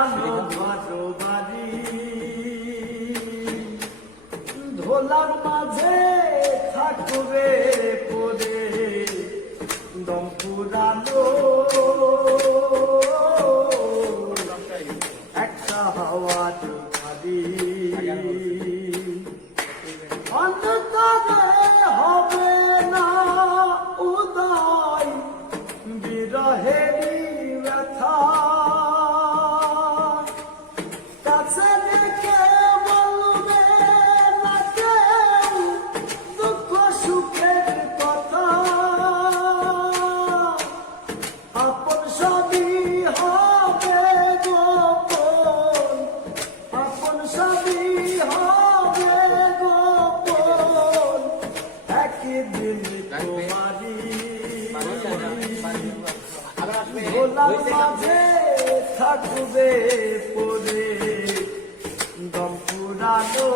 সাজানো ভালো বাড়ি ধোলার মাঝে থাকবে পরে দম পুরানো একটা হাওয়ার বাড়ি অন্তরে হবে না উদয় বিরহেরি ব্যথা কাছে ডেকে বলবে না কেউ দুঃখ সুখের কথা আপন সবই হবে গোপন আপন সবই হবে গোপন একদিন তোমারি ভোলার মাঝে থাকবে পরে দম পুরানো